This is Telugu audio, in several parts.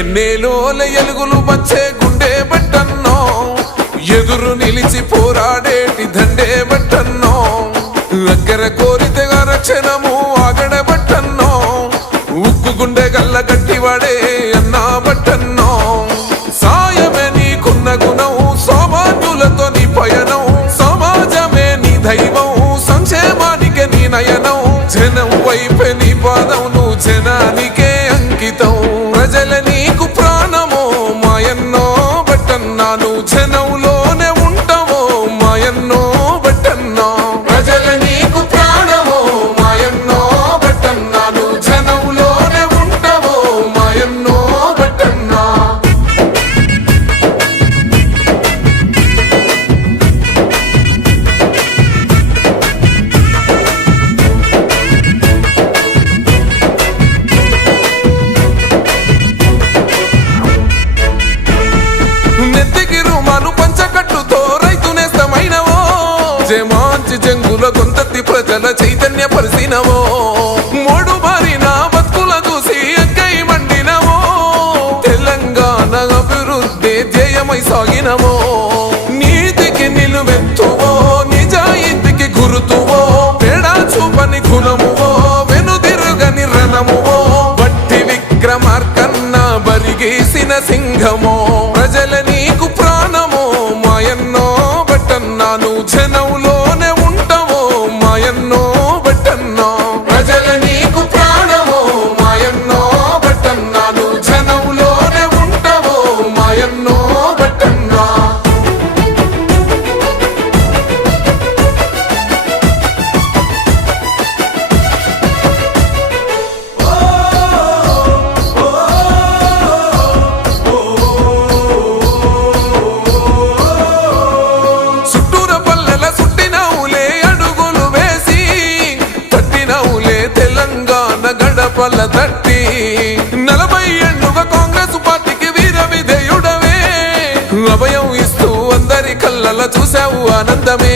ఎన్నేలోల ఎలుగులు వచ్చే గుండె బట్టన్నో, ఎదురు నిలిచి పోరాడేటి దండే బట్టన్నో, అగ్గర కోరితగా రక్షణము ఆగడ బట్టన్నో, ఉక్కు గుండె గల్ల గట్టివాడే అన్నా బట్టన్నో. సాయమే నీకున్న గుణం, సామాన్యులతో నీ పయనం, సమాజమే నీ దైవం, సంక్షేమానికే నీ నయనం, జనం వైపే నీ పాదం, నువ్వు జనానికే అంకితం. ప్రజల నీకు ప్రాణమో మాయన్నో బట్టన్నా, నువ్వు జనంలోనే ఉంటావో మాయన్నో బట్టన్నా. ప్రజల నీకు ప్రాణమో మాయన్నో బట్టన్నా, నువ్వు జనంలోనే ఉంటావో మాయన్నో బట్టన్నా. మంచి జంగుల గొంతెత్తి ప్రజల చైతన్య పరిసినవో, మూడు మారిన బతుకుల చూసి ఎక్కై మండినవో, తెలంగాణ అభివృద్ధి ధ్యేయమై సాగినవో. నీతికి నిలువెత్తువో, నిజాయితీకి గురుతువో, తేడా చూపని గుణమువో, వెనుదిరుగని రణమువో, వట్టి విక్రమార్కన్న బరిగేసిన సింహమో. ప్రజల నీకు ప్రాణమో మాయన్నో బట్టన్నా, నువ్వు జనంలోనే ఉంటావో మాయన్నో బట్టన్నా. ప్రజల నీకు ప్రాణమో మాయన్నో బట్టన్నా, నువ్వు జనంలోనే ఉంటావో మాయన్నో బట్టన్నా. గడపల తట్టి 40 ఏళ్లుగా కాంగ్రెస్ పార్టీకి వీర విధేయుడవే, అభయం ఇస్తూ అందరి కళ్ళల చూసావు ఆనందమే.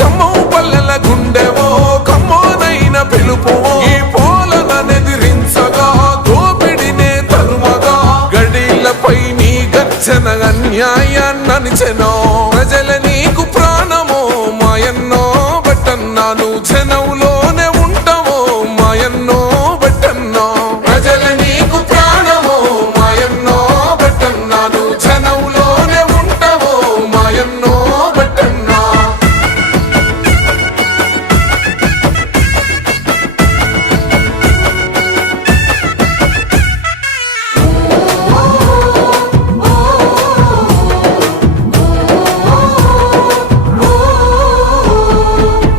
ఖమ్మం పల్లెల గుండెవో, ఖమ్మోనైన పిలుపువో, ఈ పోలనెదిరించగా దోపిడినే తరుమగా, గడిలపై నీ గర్జన అన్యాయాన్ననిచెనో. ప్రజల నీకు ప్రాణమో మాయన్నో బట్టన్నా, నువ్వు జనంలోనే ఉంటావో మాయన్నో బట్టన్నా. ప్రజల నీకు ప్రాణమో మాయన్నో బట్టన్నా, నువ్వు జనంలోనే ఉంటావో మాయన్నో బట్టన్నా.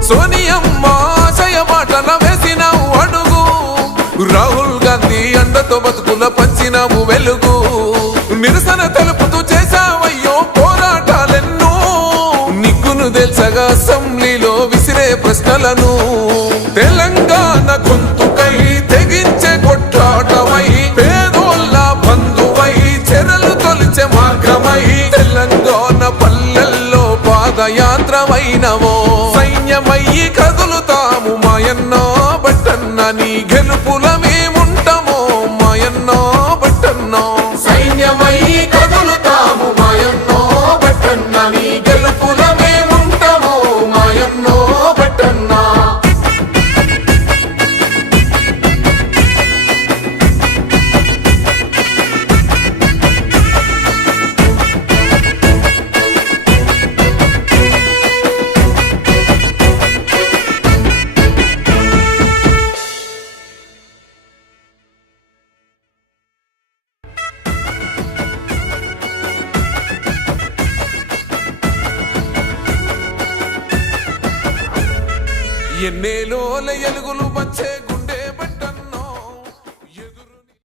సోనియమ్మ ఆశయ బాటల వేసినావు అడుగు, రాహుల్ గాంధీ అండతో బతుకుల పంచినావు వెలుగు. నిరసన తెలుపుతూ చేశావయ్యో పోరాటాలెన్నో, నిగ్గును తెల్చగా అసెంబ్లీలో విసిరే ప్రశ్నలను. తెలంగాణ గొంతుకై తెగించే కొట్లాటమై, పేదోళ్ళ బంధువై చెరలు తొలిచే మార్గమై, తెలంగాణ పల్లెల్లో పాదయాత్రమైనవో. సైన్యమయ్యి కదులుతాము మాయన్నో బట్టన్నా, నీ గెలుపుల మేముంటామో మాయన్నో బట్టన్నో. సైన్యమయ్యి కదులుతాము మాయన్నో బట్టన్నా, నీ గెలుపుల మేముంటామో మాయన్నో బట్టన్నా. ఎన్నేలోల ఎలుగులు